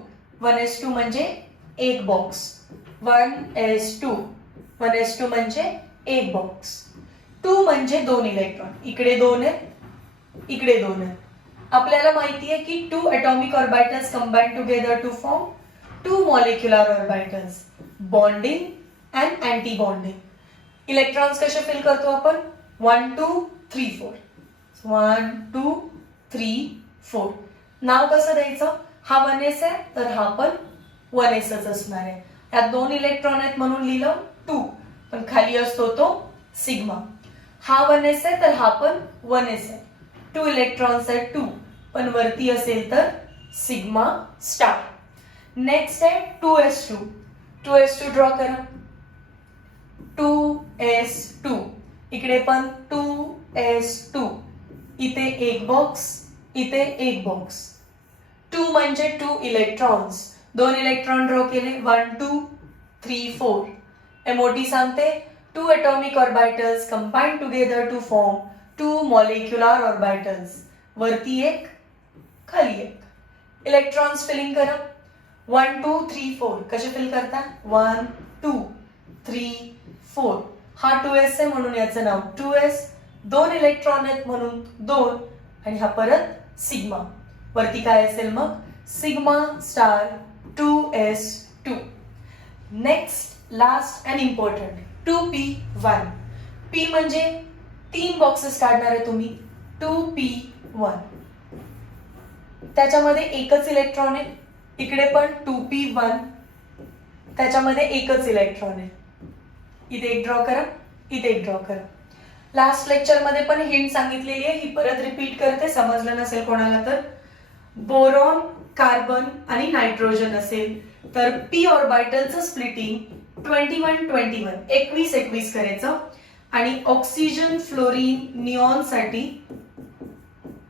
1s2 म्हणजे एक बॉक्स. 1s2 म्हणजे एक बॉक्स. 2 म्हणजे 2 इलेक्ट्रॉन. इकडे 2 आहेत, इकडे 2 आहेत. आपल्याला माहिती आहे की 2 atomic orbitals combine together to form 2 molecular orbitals, bonding and anti-bonding. Electrons कसे फिल करतो आपण 1 2 3 4. 1 2 3 4. नाव कसं द्यायचं? हा 1s आहे तर हा पण 1sच असणार आहे. यात 2 इलेक्ट्रॉन आहेत म्हणून लिहिलं 2, पण खाली असतो तो सिग्मा. हा 1s आहे तर हा पण 1s आहे. 2 इलेक्ट्रॉन्स आहेत 2, पण वरती असेल तर सिग्मा स्टार. नेक्स्ट आहे 2s2. 2s2 ड्रॉ करा. 2s2. इकडे पण 2s2. इथे एक बॉक्स, इथे एक बॉक्स. 2 म्हणजे 2 इलेक्ट्रॉन्स. 2 इलेक्ट्रॉन ड्रॉ केले 1 2 3 4. एमओटी सांगते 2 atomic orbitals combine together to form 2 molecular orbitals. वरती एक खाली एक. इलेक्ट्रॉन्स फिलिंग करा. 1 2 3 4 कसे फिल करता? 1 2 3 4. हा 2s आहे म्हणून याचं नाव 2s. 2 इलेक्ट्रॉन आहेत म्हणून 2 आणि हा परत सिग्मा. वरती काय असेल मग? Sigma star 2s2. Next last and important 2p1. p म्हणजे 3 बॉक्सेस काढणार आहे तुम्ही. 2p1 त्याच्यामध्ये एकच इलेक्ट्रॉन आहे. इकडे पण 2p1 त्याच्यामध्ये एकच इलेक्ट्रॉन आहे. इथे एक ड्रॉ करा, इथे एक ड्रॉ करा. लास्ट लेक्चर मध्ये पण हिंट सांगितलेली आहे, ही परत रिपीट करते समजलं नसेल कोणाला तर. बोरॉन, कार्बन आणि नायट्रोजन असेल तर p ऑर्बिटलचं स्प्लिटिंग 21-21 21-21 करायचं आणि ऑक्सिजन, फ्लोरीन, निऑन साठी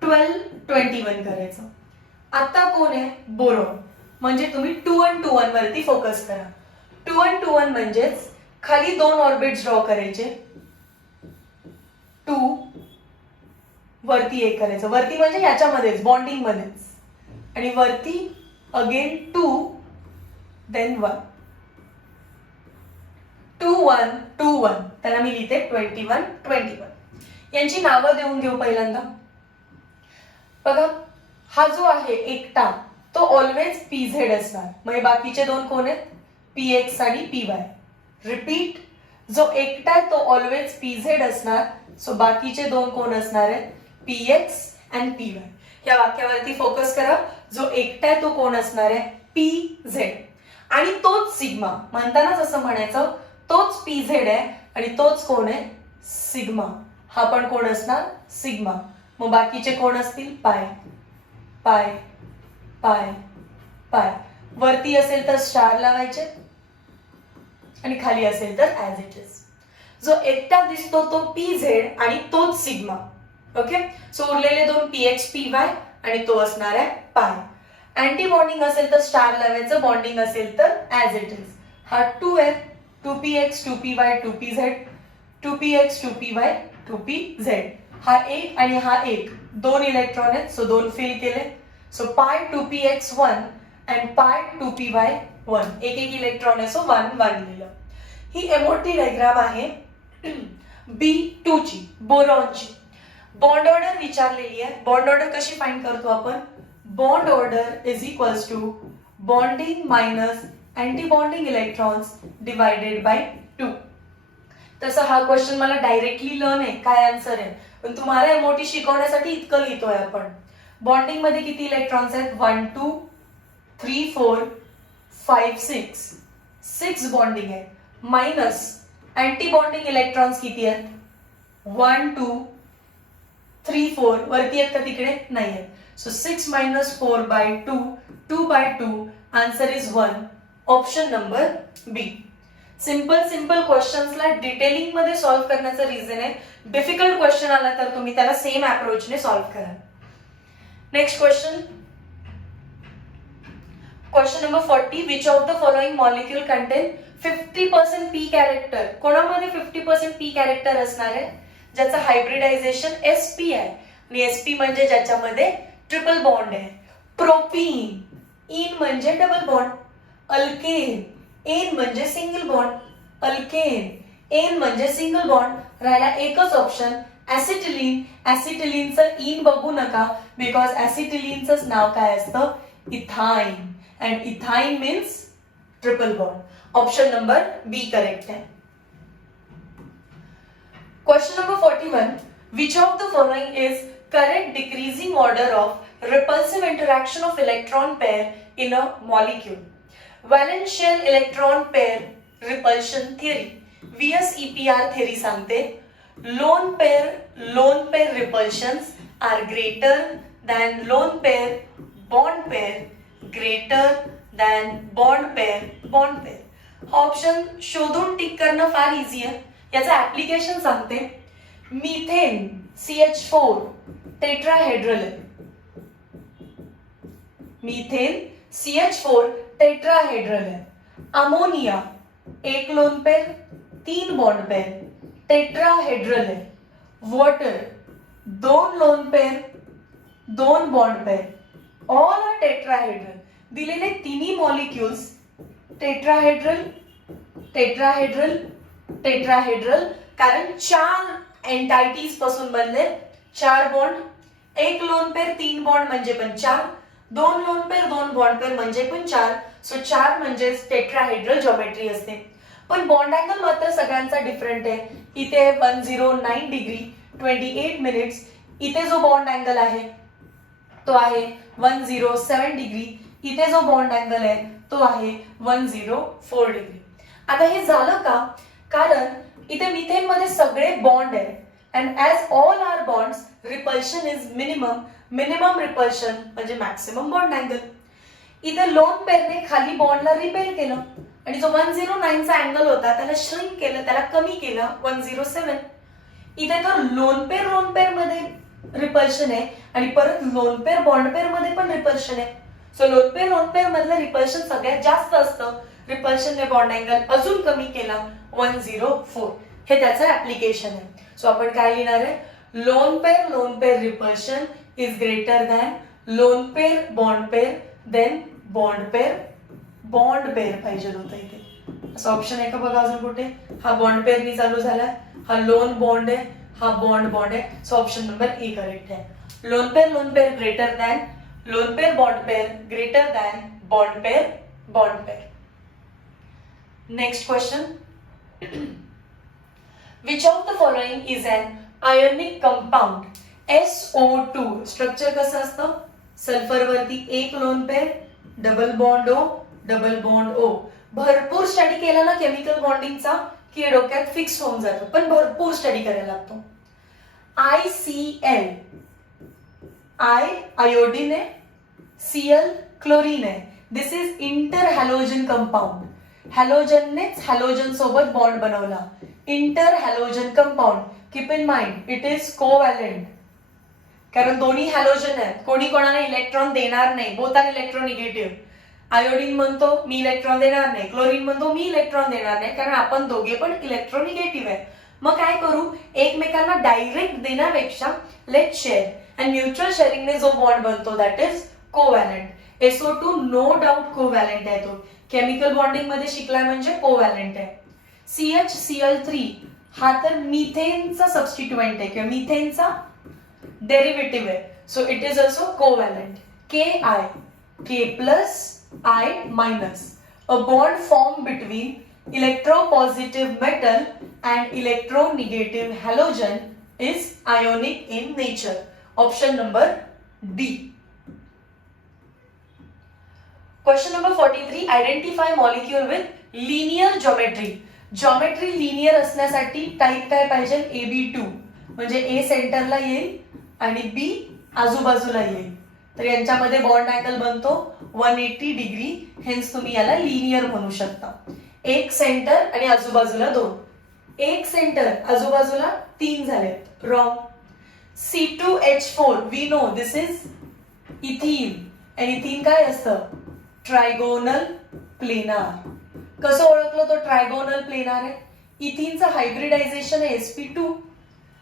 12-21 करायचं. आता कोण आहे? बोरॉन. म्हणजे तुम्ही 2-1-2-1 वरती फोकस करा. 2-1-2-1 म्हणजेच खाली 2 ऑर्बिट्स ड्रॉ करायचे. 2 वरती एक करायचं. वरती म्हणजे याच्यामध्येच बॉन्डिंग मध्येच आणि वरती अगेन 2 देन 1. 2-1-2-1 त्याला मी लिहिते 21-21. यांची नावं देऊन घेऊ पहिल्यांदा. बघा हा जो आहे एकटा तो ऑलवेज pz असणार. म्हणजे बाकीचे दोन कोण आहेत? px आणि py. रिपीट, जो एकटा आहे तो ऑलवेज pz असणार. सो बाकीचे दोन कोण असणार आहेत? px and py. या वाक्यावरती फोकस करा. जो एकटा आहे तो कोण असणार आहे? pz. आणि तोच सिग्मा. म्हणतानाच असं म्हणायचं तोच pz आहे आणि तोच कोण आहे? सिग्मा. हा पण कोण असणार? सिग्मा. मग बाकीचे कोण असतील? पाय पाय पाय पाय. वरती असेल तर स्टार लावायचे आणि खाली असेल तर ऍज इट इज. जो एकटा दिसतो तो pz आणि तोच सिग्मा. ओके. सो उरलेले दोन px py आणि तो असणार आहे पाय. अँटी बॉन्डिंग असेल तर स्टार लावायचं, बॉन्डिंग असेल तर ऍज इट इज. हा 2 आहे. 2px 2py 2pz 2px 2py 2pz. हा एक आणि हा एक. 2 इलेक्ट्रॉन आहेत सो 2 फिल केले. सो पाय 2px1 अँड पाय 2py1. एक एक इलेक्ट्रॉन आहे सो 1 1 लिहिलं. ही एमओटी डायग्राम आहे B2 ची, बोरॉनची. बॉन्ड ऑर्डर विचारलेली आहे. बॉन्ड ऑर्डर कशी फाइंड करतो आपण? Bond order is equals to bonding minus anti bonding electrons divided by 2. तसं हा क्वेश्चन मला डायरेक्टली लर्न आहे काय आन्सर आहे, पण तुम्हाला एमओटी शिकवण्यासाठी इतकं लिहितोय आपण. बॉन्डिंग मध्ये किती इलेक्ट्रॉन्स आहेत? 1 2 3 4 5 6. 6 बॉन्डिंग आहे. मायनस अँटी बॉन्डिंग इलेक्ट्रॉन्स किती आहेत? 1 2 3 4. वरती आहेत का तिकडे? नाही आहेत. So 6 minus 4 by 2, 2 by 2. Answer is 1. Option number B. Simple क्वेश्चन्सला डिटेलिंग मध्ये सॉल्व्ह करण्याचं रिझन आहे. डिफिकल्ट क्वेश्चन आला तर तुम्ही त्याला सेम अप्रोचने सॉल्व्ह करा. Next question. Question number 40. Which of the following molecule contain 50% p character? कोणामध्ये 50% p कॅरेक्टर असणार आहे? ज्याचं हायब्रिडायझेशन sp आहे. आणि sp म्हणजे ज्याच्यामध्ये ट्रिपल बॉन्ड आहे. प्रोपीन. इन म्हणजे डबल बॉन्ड. अल्केन. एन म्हणजे सिंगल बॉन्ड. अल्केन. एन म्हणजे सिंगल बॉन्ड. राहिला एकच ऑप्शन ऍसिटिलीन. ऍसिटिलीनचं इन बघू नका बिकॉज ऍसिटिलीनचं नाव काय असतं? Ethyne. And ethyne means triple bond. Option number B correct आहे. Question number 41. Which of the following is correct decreasing order of repulsive interaction of electron pair in a molecule? Valence shell electron pair repulsion theory. VSEPR theory सांगते lone pair repulsions are greater than lone pair bond pair greater than bond pair. हा option शोधून tick करणं फार easy आहे. याचं application सांगते. Methane CH4 tetrahedral आहे. Methane CH4 tetrahedral आहे. अमोनिया एक लोन पेर 3 बॉन्ड पेर टेट्राहेड्रल आहे. वॉटर 2 लोन पेर 2 बॉन्ड पेर ऑल आर टेट्राहेड्रल. दिलेले तिन्ही मॉलिक्युल्स टेट्राहेड्रल टेट्राहेड्रल टेट्राहेड्रल, कारण 4 एंटाइटीज पासून बनले, 4 बॉन्ड, 1 लोन पेअर 3 बॉन्ड म्हणजे पण 4, 2 लोन पेअर 2 बॉन्ड पेअर म्हणजे पण 4. सो 4 म्हणजे टेट्राहेड्रल जॉमेट्री असते. पण बॉन्ड अँगल मात्र सगळ्यांचा डिफरंट आहे. इथे 109 डिग्री 28 मिनिट्स. इथे जो बॉन्ड अँगल आहे तो आहे 107 डिग्री. इथे जो बॉन्ड अँगल आहे तो आहे 104 डिग्री. आता हे झालं का? कारण इथे मिथेन मध्ये सगळे बॉन्ड आहेत and as all are bonds repulsion is minimum. Minimum repulsion म्हणजे मॅक्सिमम बॉन्ड अँगल. इथे लोन पेअरने खाली बॉन्डला रिपेल केलं आणि जो 109 चा अँगल होता त्याला श्रिंक केलं, त्याला कमी केलं 107. इथे तर लोन पेअर मध्ये रिपल्शन आहे आणि परत लोन पेअर बॉन्ड पेअर मध्ये पण रिपल्शन आहे. सो लोन पेअर मधलं रिपल्शन सगळ्यात जास्त असतं. रिपल्शनने बॉन्ड अँगल अजून कमी केला 104. हे त्याचं ऍप्लिकेशन आहे. सो आपण काय लिहिणार आहे? Lone pair repulsion is greater than lone pair then bond pair पाहिजे होतं इथे. असं ऑप्शन आहे का बघा अजून कुठे? हा बॉन्ड पेअरनी चालू झाला, हा लोन बॉन्ड आहे, हा बॉन्ड आहे. So option number A correct आहे. Lone pair greater than lone pair greater than bond pair. Next question. Which of the following is an ionic compound? SO2 structure कसं असतं? Sulphur वरती एक lone pair, double bond O. भरपूर study केला ना chemical बॉन्डिंगचा की डोक्यात फिक्स होऊन जातो, पण भरपूर स्टडी करायला लागतो. ICl आयोडीन आहे, Cl क्लोरीन आहे. This is interhalogen compound. हॅलोजननेच हॅलोजन सोबत बॉन्ड बनवला. Interhalogen compound. Keep in mind it is covalent, कारण दोन्ही हॅलोजन आहेत. कोणी कोणाला इलेक्ट्रॉन देणार नाही. Both R इलेक्ट्रोनिगेटिव्ह. आयोडीन म्हणतो मी इलेक्ट्रॉन देणार नाही, क्लोरीन म्हणतो मी इलेक्ट्रॉन देणार नाही, कारण आपण दोघे पण इलेक्ट्रोनिगेटिव्ह आहे. मग काय करू? एकमेकांना डायरेक्ट देण्यापेक्षा लेट शेअर अँड म्युच्युअल शेअरिंगने जो बॉन्ड बनतो that is covalent. SO2 no doubt covalent आहे. तो केमिकल बॉन्डिंग मध्ये शिकलाय म्हणजे कोव्हॅलेंट आहे. CHCl3 हा तर मिथेनचा सबस्टिट्युएंट आहे किंवा मिथेनचा डेरिव्हेटिव्ह आहे. So it is also covalent. K plus I minus. A bond formed between electropositive metal and electronegative halogen is ionic in nature. Option number D. Question number 43. Identify molecule with linear geometry. Geometry linear असण्यासाठी type काय पाहिजे? AB2 म्हणजे A सेंटरला येईल आणि B आजूबाजूला येईल. तर यांच्यामध्ये बॉन्ड अँगल बनतो 180 डिग्री. हेन्स तुम्ही याला लिनियर म्हणू शकता. एक सेंटर आणि आजूबाजूला 2. एक सेंटर आजूबाजूला 3 झालेत. Wrong. C2H4 we know this is ethene. आणि इथीन काय असतं? Trigonal planar. कसं ओळखलं तो ट्रायगोनल प्लेनार आहे? इथीनचं हायब्रिडायझेशन आहे sp2.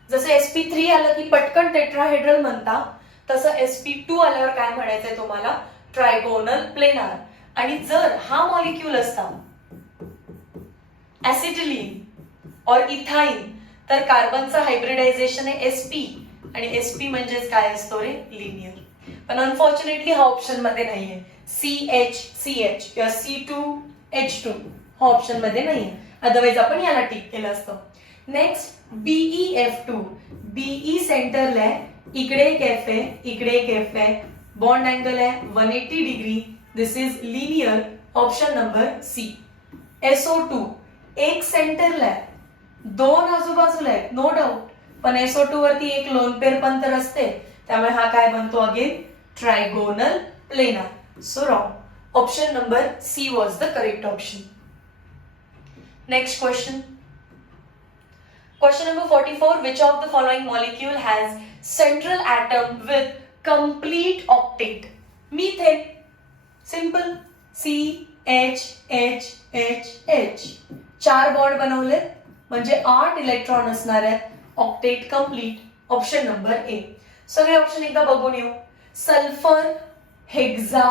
जसं sp3 आलं की पटकन टेट्राहेड्रल म्हणता, तसं sp2 आल्यावर काय म्हणायचंय तुम्हाला? Trigonal planar. आणि जर हा मॉलिक्यूल असता ऍसिटिलीन और इथाइन तर कार्बनचं हायब्रिडायझेशन आहे sp आणि sp म्हणजेच काय असतो रे? लिनियर. पण अनफॉर्च्युनेटली हा ऑप्शन मध्ये नाहीये. CH किंवा C2H2 हा ऑप्शन मध्ये नाहीये. अदरवाईज आपण याला टिक केलं असतं. Next BeF2. BE सेंटरला आहे. इकडे एक F आहे, इकडे एक F आहे. बॉन्ड अँगल आहे 180 degree. This is linear. Option number C. SO2 एक सेंटरला आहे, 2 आजूबाजूला आहेत नो डाऊट, पण SO2 वरती एक लोन पेअर पण तर असते, त्यामुळे हा काय बनतो? Again trigonal planar. So wrong. Option number C was the correct option. Next question. Question number 44. Which of the following molecule has central atom with complete octet? Methane. Simple. CH. 4 bond बनवले म्हणजे 8 electron असणार आहेत. Octet complete. Option number ए. सगळे option एकदा बघून येऊ. Sulphur hexa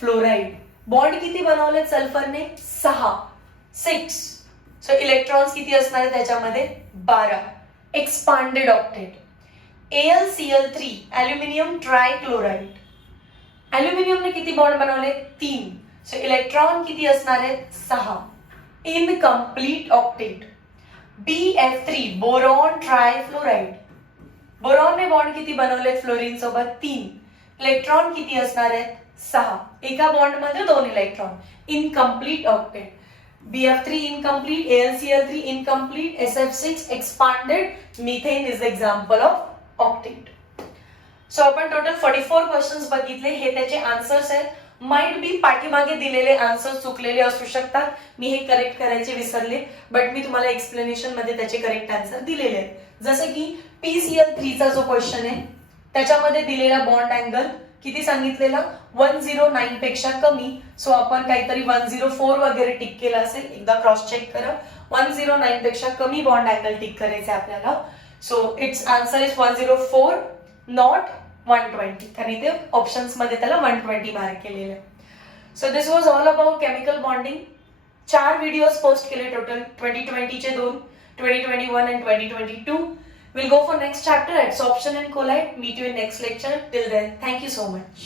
fluoride. Bond किती बनवले सल्फरने? 6. सो इलेक्ट्रॉन्स किती असणार आहे त्याच्यामध्ये? 12. Expanded octet. AlCl3 aluminium trichloride. अल्युमिनियमने किती बॉन्ड बनवले? 3. सो इलेक्ट्रॉन किती असणार आहेत? 6. Incomplete octet. BF3 boron trifluoride. बोरॉनने बॉन्ड किती बनवले फ्लोरीन सोबत? 3. इलेक्ट्रॉन किती असणार आहेत? 6. एका बॉन्ड मध्ये 2 electron. Incomplete octet. BF3 incomplete, AlCl3 incomplete, SF6 expanded, methane is the example of octet. So आपण टोटल 44 क्वेश्चन्स बघितले. हे त्याचे आन्सर्स आहेत. माइट बी पाठीमागे दिलेले आन्सर्स चुकलेले असू शकतात. मी हे करेक्ट करायचे विसरले, बट मी तुम्हाला एक्सप्लेनेशन मध्ये त्याचे करेक्ट आन्सर दिलेले आहेत. जसं की PCl3 चा जो क्वेश्चन आहे त्याच्यामध्ये दिलेला बॉन्ड अँगल किती सांगितलेला? 109 पेक्षा कमी. सो आपण काहीतरी 104 वगैरे टिक केलं असेल. एकदा क्रॉस चेक करा. 109 पेक्षा कमी बॉन्ड अँगल टिक करायचे आपल्याला. So it's answer is 104 not 120, कारण इथे ऑप्शन्स मध्ये त्याला 120 मार्क केलेले आहे. So this was all about chemical bonding. 4 videos post केले टोटल. 2020 चे 2, 2021 and 2022. We'll go for next chapter at sorption and collide. Meet you in next lecture. Till then, thank you so much.